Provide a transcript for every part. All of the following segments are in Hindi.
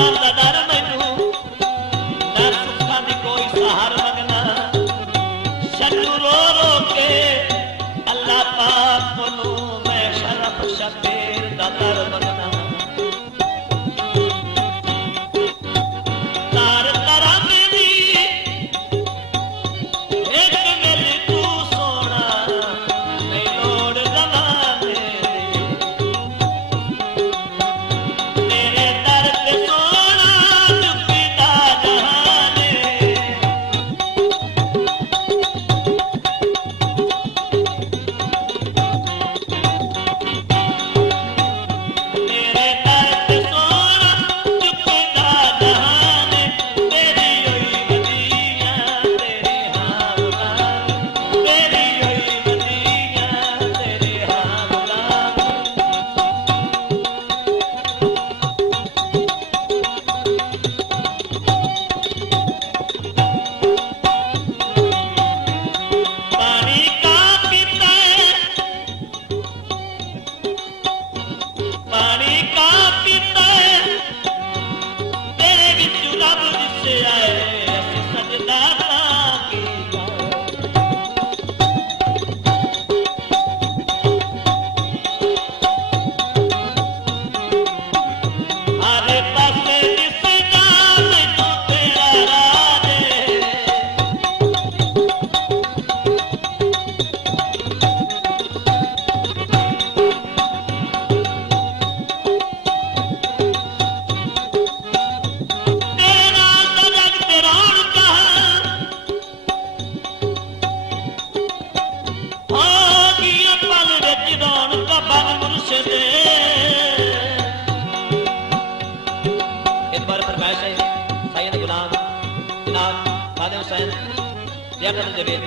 मार दा डर मैनू ना सुखा दी कोई सहार मंगना शनू रो रो के अल्लाह पाक कोनू मैं शरफ शबीर दा दर मंगना तार तारा मेरी एक मेरी तू सोना नहीं लोड़ जमाने तेरे दर पे सोना चुपीदा जहाने तेरे दर पे सोना चुपीदा जहाने तेरी हुई मदीना तेरे हावला तेरी हुई मदीना तेरे हावला पानी का पीता पानी का पीता तेरे विच रब जिसे आए असीं सजदा तां कीता आरे पासे दिसदा मैनू तेरा राजे तेरा तो जग ते रौनका हो गईयां पल विच रौनका बन मुर्शदे इस बार फरमाइश है सैयद गुलाम जनाब खादिम हुसैन लियाकत जवेद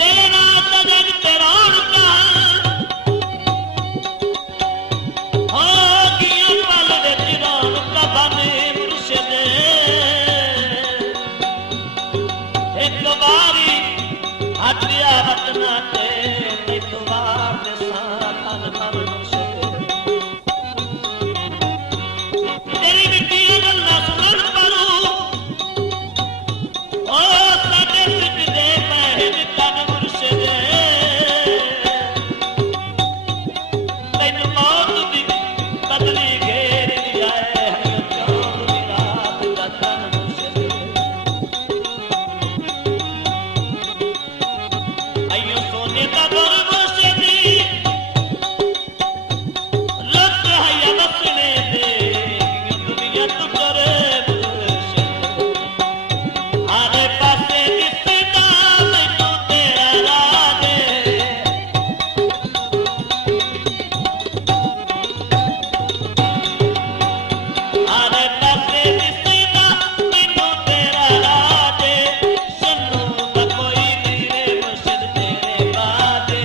तेरा तो जग ते रौनका हो गईयां पल विच रौनका बन मुर्शदे एक बारी हटिया वतना ते तैनू वार दे साथन मन मुर्शदे तेरी मिट्टी गल्लां सुनन परू ओ साडे सिजदे पहन तन मुर्शदे तैनू मौत दी बदली घेर लिया है चौक दी रात दा तन मुर्शदे अयो सोने दा दर मुर्शदी लुट है बसने दे दुनिया तू करे मुर्शद आरे पासे दिसदा मैनू तेरा राजे आरे पासे दिसदा मैनू तेरा राजे शनू दा कोई नहीं रे मुर्शद तेरे बादे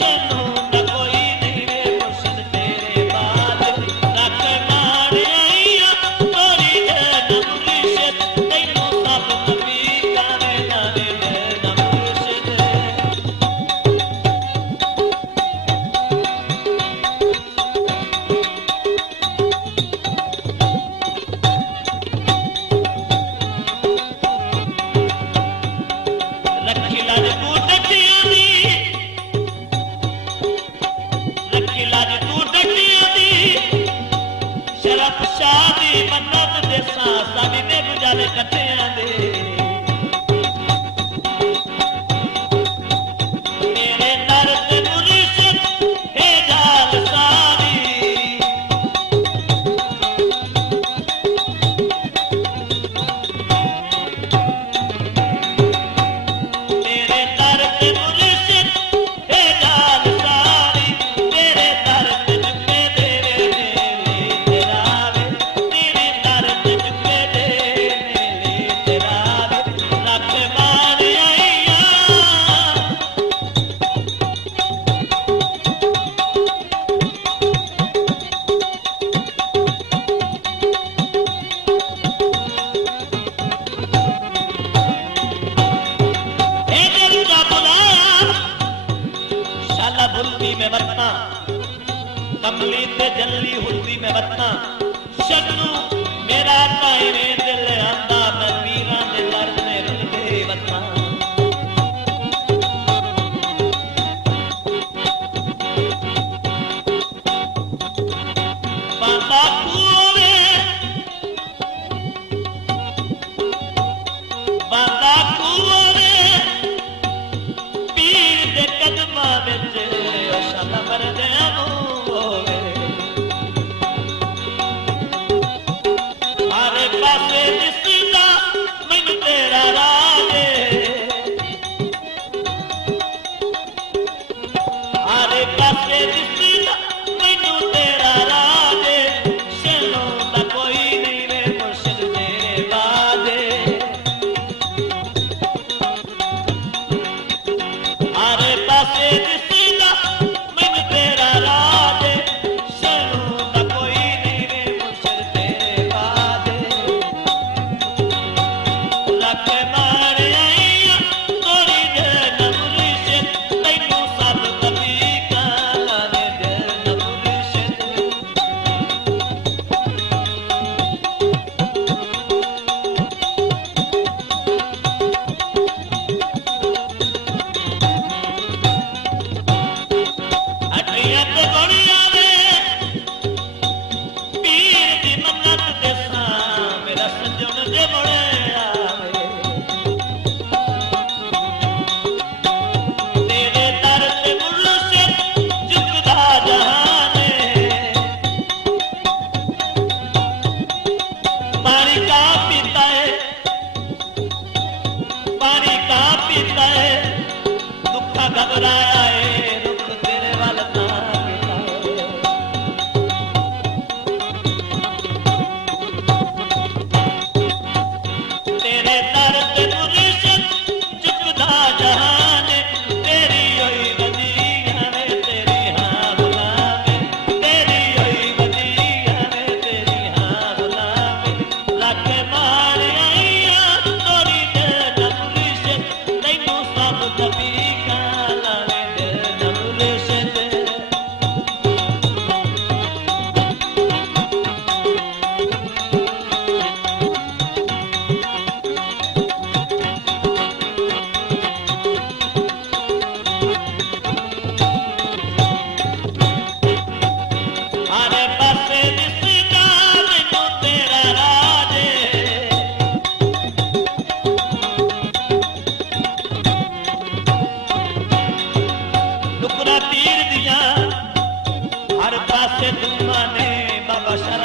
शनू दा कोई नहीं रे मुर्शद तेरे बादे रख मारे आईया तोरी जन मुर्शद तैनू सब नबी काने नाने न मुर्शद रखी लाज तू डटियां दी रखी लाज तू डटियां दी शरफ शादी मन्नत दे साडी ने गुजारे कटियां दे तेरे दर ते मुर्शद हे जाल सारी तेरे दर ते मुर्शद हे जाल सारी तेरे दर ते झुके तेरे मेले तेरा वे तेरे दर ते झुके तेरे मेले तेरा वे रख मारे आईया हे दिल का बुलाया शाला बुलती में वतना कमली ते जल्ली हुंदी मैं वतना शन्नू मेरा ताईने दिल आंदा मैं पीरां दे दर ते रुंदे वतना बाबा कूवे बाबा कूवे पीर दे कदमां विच शन मरदे होवे आरे पासे दिसदा मैनू तेरा राजे आरे पासे दिसदा मैनू तेरा राजे शनो दा कोई नहीं रे मुर्शिद तेरे बाजे आरे पासे दिसदा मैनू तेरा राजे शनो दा कोई नहीं रे मुर्शिद तेरे बाजे लख मार आईया तोरी जन मुर्शिद तैनू सब कभी काने जन मुर्शिद हड्डियां ते गोलियां वे पीर दी मन्नत देसां मेरा सजन जे मुड़े आवे तेरे दर ते मुर्शिद झुकदा जहान पानी का पीता है पानी का पीता है दुखा घबराया है रुख तेरे वाल ताकता है तेरे दर ते मुर्शिद झुकदा जहान तेरी होई वजिया ने तेरी हाँ गुलामी तेरी होई वजिया ने तेरी हाँ गुलामी लख मार आईया तोरी जन मुर्शिद तैनू सब कभी काला वे जन मुर्शिद आरे पासे दिसदा मैनू तेरा राजे नुकरा तीर दियां हर पासे दुआ ने बाबा शर